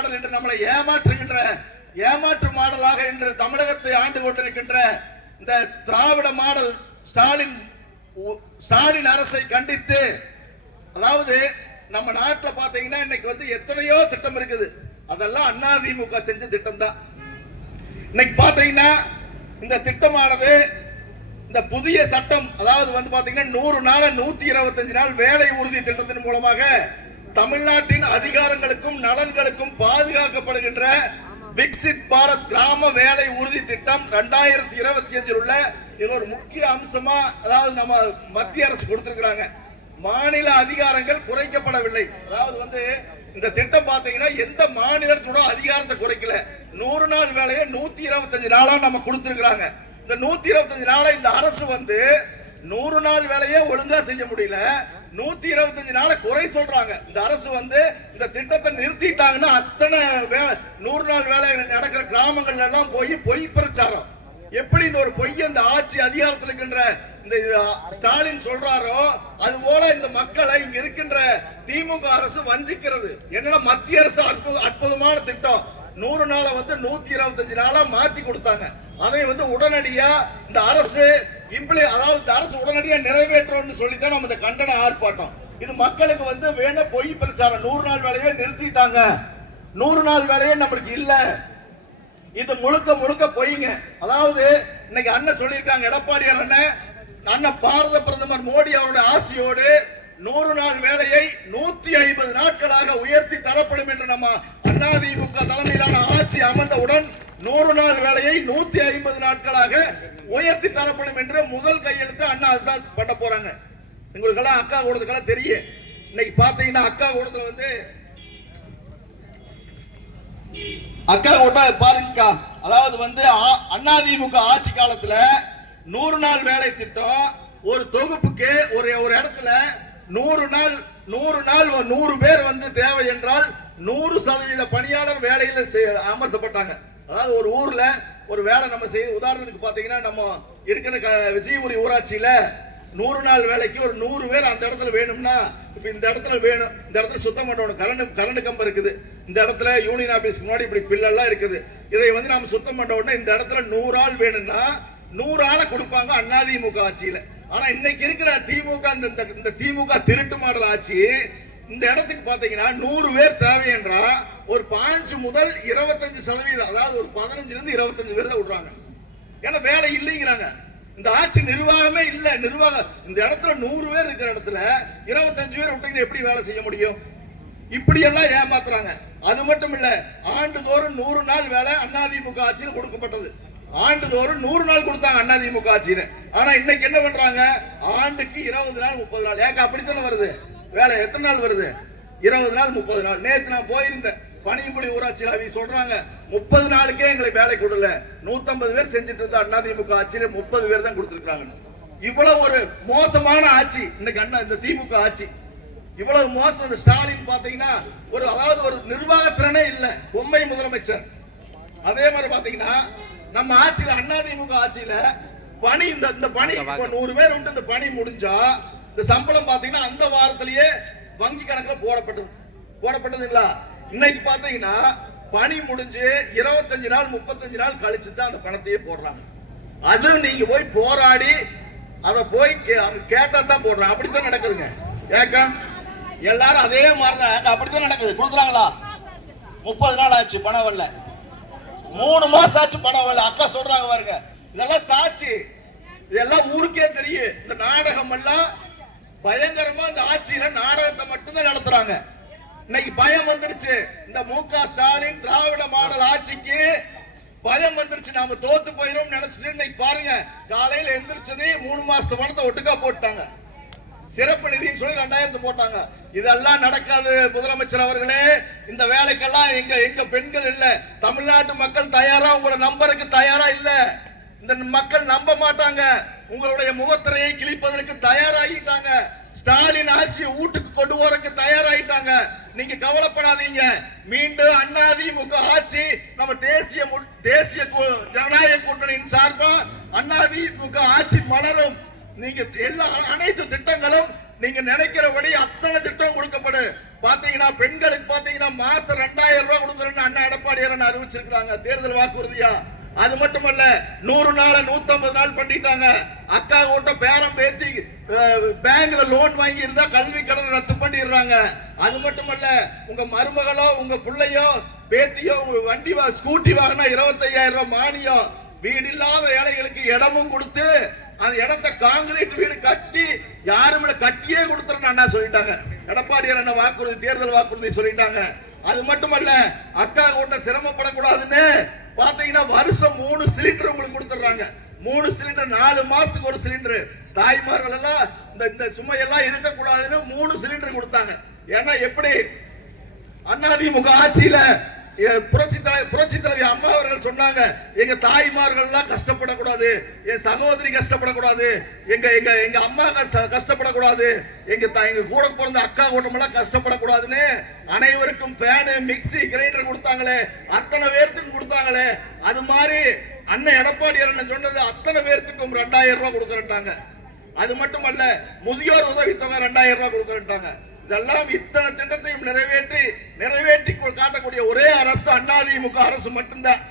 Model என்று நம்மளை ஏமாற்று மாடலாக இன்று தமிழகத்தை ஆண்டு கொண்டிருக்கின்ற இந்த திராவிட மாடல் ஸ்டாலின் அரசை கண்டித்து, அதாவது நம்ம நாட்டில் பாத்தீங்கன்னா இன்னைக்கு வந்து எத்தனையோ திட்டம் இருக்குது, அதெல்லாம் அதிமுக செஞ்ச திட்டம் தான். இன்னைக்கு பாத்தீங்கன்னா இந்த திட்டமானது இந்த புதிய சட்டம், அதாவது வந்து பாத்தீங்கன்னா 100 நாள் 125 நாள் வேலை உறுதி திட்டத்தின் மூலமாக தமிழ்நாட்டின் அதிகாரங்களுக்கும் நலன்களுக்கும் பாதுகாக்கப்படுகின்ற விக்சித் பாரத் கிராம வேலை உறுதி திட்டம் 2025 உள்ள இது ஒரு முக்கிய அம்சமா, அதாவது நம்ம மத்திய அரசு கொடுத்திருக்கிறாங்க. மாநில அதிகாரங்கள் குறைக்கப்படவில்லை. அதாவது வந்து இந்த திட்டம் பாத்தீங்கன்னா எந்த மாநிலத்தோட அதிகாரத்தை குறைக்கல. 100 நாள் வேலையை 125 நாளா நம்ம கொடுத்திருக்கிறாங்க. இந்த 125 நாளை இந்த அரசு வந்து 100 நாள் வேலையை ஒழுங்கா செய்ய முடியல, 125 நாளை குறை சொல்றாங்க. இந்த அரசு வந்து இந்த திட்டத்தை நிறுத்திட்டாங்கன்னா அத்தனை 100 நாள் வேலை நடக்கிற கிராமங்கள்ல எல்லாம் போய் பொய் பிரச்சாரம். எப்படி இந்த ஒரு பொய் இந்த ஆட்சி அதிகாரத்தில் இருக்கின்ற இந்த ஸ்டாலின் சொல்றாரோ அது போல இந்த மக்களை இங்க இருக்கின்ற திமுக அரசு வஞ்சிக்கிறது. என்னன்னா மத்திய அரசு அற்புதமான திட்டம் 100 நாளை வந்து 125 நாளா மாத்தி கொடுத்தாங்க. அதை வந்து உடனடியா இந்த அரசு அதாவது இந்த அரசு உடனடியா நிறைவேற்றணும்னு சொல்லித்தான் நம்ம இந்த கண்டன ஆர்ப்பாட்டம். இது மக்களுக்கு வந்து வேணும் பொய் பிரச்சாரம். 100 நாள் வேலையை நிறுத்திட்டாங்க, 100 நாள் வேலையே நம்மளுக்கு இல்ல, இது முழுக்க பொய்ங்க. அதாவது இன்னைக்கு அண்ணன் சொல்லியிருக்காங்க, எடப்பாடியார் அண்ணன் பாரத பிரதமர் மோடி அவருடைய ஆசையோடு 100 நாள் வேலையை 150 நாட்களாக உயர்த்தி தரப்படும் என்று நம்ம அதிமுக தலைமையிலான ஆட்சி அமர்ந்தவுடன் 100 நாள் வேலையை 150 நாட்களாக உயர்த்தி தரப்படும் என்று முதல் கையெழுத்து அண்ணா அதுதான் பண்ண போறாங்க. உங்களுக்கு எல்லாம் அக்கா கூடத்துக்கெல்லாம் தெரியும். இன்னைக்கு பாத்தீங்கன்னா அக்கா கூடத்துல வந்து அக்கா கூட்ட பாருங்கக்கா, அதாவது வந்து அதிமுக ஆட்சி காலத்துல 100 நாள் வேலை திட்டம் ஒரு தொகுப்புக்கு ஒரு இடத்துல 100 நாள் 100 பேர் வந்து தேவை என்றால் 100% பணியாளர் வேலையில் அமர்த்தப்பட்டாங்க. அதாவது ஒரு ஊர்ல ஒரு வேலை நம்ம செய்ய, உதாரணத்துக்கு பாத்தீங்கன்னா நம்ம இருக்கிற விஜயபுரி ஊராட்சியில 100 நாள் வேலைக்கு ஒரு 100 பேர் அந்த இடத்துல வேணும்னா, இப்ப இந்த இடத்துல வேணும், இந்த இடத்துல சுத்தம் பண்ணணும், கரண்ட் கம்பம் இருக்குது, இந்த இடத்துல யூனியன் ஆபீஸ்க்கு முன்னாடி இப்படி பில்லெல்லாம் இருக்குது, இதை வந்து நம்ம சுத்தம் பண்ண உடனே இந்த இடத்துல 100 ஆள் வேணும்னா 100 ஆளை கொடுப்பாங்க அதிமுக ஆட்சியில. ஆனா இன்னைக்கு இருக்கிற திமுக இந்த திமுக திருட்டு மாடல் ஆட்சி இந்த இடத்துக்கு பாத்தீங்கன்னா 100 பேர் தேவை என்றா ஒரு 5 முதல் 25%, அதாவது ஒரு 15 இருந்து 25 பேர் தான் விடுறாங்க. ஏன்னா வேலை இல்லைங்கிறாங்க. இந்த ஆட்சி நிர்வாகமே இல்ல. இந்த இடத்துல 100 பேர் இருக்கிற இடத்துல 25 பேர் விட்டீங்கன்னா எப்படி வேலை செய்ய முடியும்? இப்படி எல்லாம் ஏமாத்துறாங்க. அது மட்டும் இல்ல, ஆண்டுதோறும் 100 நாள் வேலை அதிமுக ஆட்சியில் கொடுக்கப்பட்டது. ஆண்டுதோறும் 100 நாள் கொடுத்தாங்க அதிமுக ஆட்சியில. ஆனா இன்னைக்கு என்ன பண்றாங்க? ஆண்டுக்கு 20 நாள் 30 நாள். ஏக்க அப்படித்தானே வருது வேலை? எத்தனை நாள் வருது? 20 நாள் 30 நாள். நேற்று நான் போயிருந்தேன் பனியம்புலி ஊராட்சியில், அவங்க சொல்றாங்க 30 நாளுக்கே எங்களை வேலை கொடுல, 150 பேர் செஞ்சுட்டு இருந்த அதிமுக ஆட்சியில 30 பேர் தான் கொடுத்துருக்காங்க. இவ்வளவு ஒரு மோசமான ஆட்சி இன்னைக்கு இந்த திமுக ஆட்சி. இவ்வளவு மோசம். இந்த ஸ்டாலின் பாத்தீங்கன்னா அதாவது ஒரு நிர்வாகத்திறனே இல்ல, பொம்மை முதலமைச்சர். அதே மாதிரி பாத்தீங்கன்னா நம்ம ஆட்சியில அதிமுக ஆட்சியில பணி இந்த பணி 100 பேர் விட்டு இந்த பணி முடிஞ்சா இந்த சம்பளம் பாத்தீங்கன்னா அந்த வாரத்திலேயே வங்கி கணக்கில் போடப்பட்டது இல்ல. இன்னைக்கு பாத்தீங்கன்னா பணி முடிஞ்சு 25 நாள் 35 நாள் கழிச்சு தான் அந்த பணத்தையே போடுறாங்க. அது நீங்க போய் போராடி அதை போய் கேட்டா தான் போடுறாங்க. அப்படித்தான் நடக்குதுங்க. ஏக்கா எல்லாரும் அதே மாதிரிதான் அப்படித்தான் நடக்குது. கொடுக்குறாங்களா? 30 நாள் ஆச்சு பணம் வரல, 3 மாசம் ஆச்சு பணம் வரல. அக்கா சொல்றாங்க பாருங்க, இதெல்லாம் சாட்சி, இதெல்லாம் ஊருக்கே தெரியும். இந்த நாடகம் எல்லாம் பயங்கரமா இந்த ஆட்சியில நாடகத்தை மட்டும்தான் நடத்துறாங்க. இன்னைக்கு பயம் வந்துருச்சு. இந்த மு.க. ஸ்டாலின் திராவிட மாடல் ஆட்சிக்கு பயம் வந்துருச்சு. நாம தோத்து போயிரும் நினைச்சிட்டு இன்னைக்கு பாருங்க, காலையில எந்திரிச்சதே 3 மாசத்து பணத்தை ஒட்டுக்கா போட்டாங்க. சிறப்பு நிதின்னு சொல்லி 2000 போட்டாங்க. இதெல்லாம் நடக்காது முதலமைச்சர் அவர்களே. இந்த வேலைக்கெல்லாம் எங்க பெண்கள் இல்ல, தமிழ்நாட்டு மக்கள் தயாரா, உங்களை நம்பருக்கு தயாரா இல்ல. இந்த மக்கள் நம்ப மாட்டாங்க. உங்களுடைய முகத்திரையை கிழிப்பதற்கு தயாராகிட்டாங்க. ஸ்டாலின் ஆட்சியை வீட்டுக்கு கொண்டு போறதுக்கு தயாராகிட்டாங்க. நீங்க கவலைப்படாதீங்க. மீண்டும் அதிமுக ஆட்சி நம்ம தேசிய ஜனநாயக கூட்டணியின் சார்பா அதிமுக ஆட்சி மலரும். நீங்க அனைத்து திட்டங்களும் நீங்க நினைக்கிறபடி அத்தனை திட்டம் கொடுக்கப்படு. பாத்தீங்கன்னா பெண்களுக்கு பாத்தீங்கன்னா மாசம் 2000 ரூபாய் கொடுக்குறேன்னு அண்ணா எடப்பாடியார் அறிவிச்சிருக்காங்க தேர்தல் வாக்குறுதியா. அது மட்டுமல்ல 100 நாள் 150 நாள் பண்ணிட்டாங்க. அக்கா கூட்ட பேரம் பேத்தி பேங்க்ல லோன் வாங்கி இருந்தா கல்வி கடன் ரத்து பண்ணிடுறாங்க. அது மட்டுமல்ல உங்க மருமகளோ உங்க பிள்ளையோ பேத்தியோ உங்க வண்டி ஸ்கூட்டி வாங்கினா 25000 ரூபாய் மானியம். வீடு இல்லாத ஏழைகளுக்கு இடமும் கொடுத்து அந்த இடத்தை காங்கிரீட் வீடு கட்டி யாரும் கட்டியே கொடுத்துறேன்னு அண்ணா சொல்லிட்டாங்க. எடப்பாடியார் அண்ணா வாக்குறுதி தேர்தல் வாக்குறுதி சொல்லிட்டாங்க. அது மட்டுமல்ல அக்கா கூட்ட சிரமப்படக்கூடாதுன்னு பாத்தீங்கன்னா வருஷம் 3 சிலிண்டர் உங்களுக்கு கொடுத்துறாங்க. 3 சிலிண்டர் 4 மாசத்துக்கு ஒரு சிலிண்டர். தாய்மார்கள் எல்லாம் இந்த சுமையெல்லாம் இருக்கக்கூடாதுன்னு 3 சிலிண்டர் கொடுத்தாங்க. ஏன்னா எப்படி அதிமுக ஆட்சியில புரட்சி தலைவி அம்மா அவர்கள் சொன்னாங்க, எங்க தாய்மார்கள் எல்லாம் கஷ்டப்படக்கூடாது, என் சகோதரி கஷ்டப்படக்கூடாது, எங்க எங்க எங்க அம்மா கஷ்டப்படக்கூடாது, எங்க கூட பிறந்த அக்கா கூட்டம் எல்லாம் கஷ்டப்படக்கூடாதுன்னு அனைவருக்கும் பேனு மிக்சி கிரைண்டர் கொடுத்தாங்களே, அத்தனை பேர்த்துக்கும் கொடுத்தாங்களே. அது மாதிரி அண்ணன் எடப்பாடியார் அண்ணன் சொன்னது அத்தனை பேர்த்துக்கும் 2000 ரூபாய் கொடுக்கறட்டாங்க. அது மட்டுமல்ல முதியோர் உதவித்தொகை 2000 ரூபாய் கொடுக்கறட்டாங்க. இதெல்லாம் இத்தனை திட்டத்தையும் நிறைவேற்றி காட்டக்கூடிய ஒரே அரசு அதிமுக அரசு மட்டும்தான்.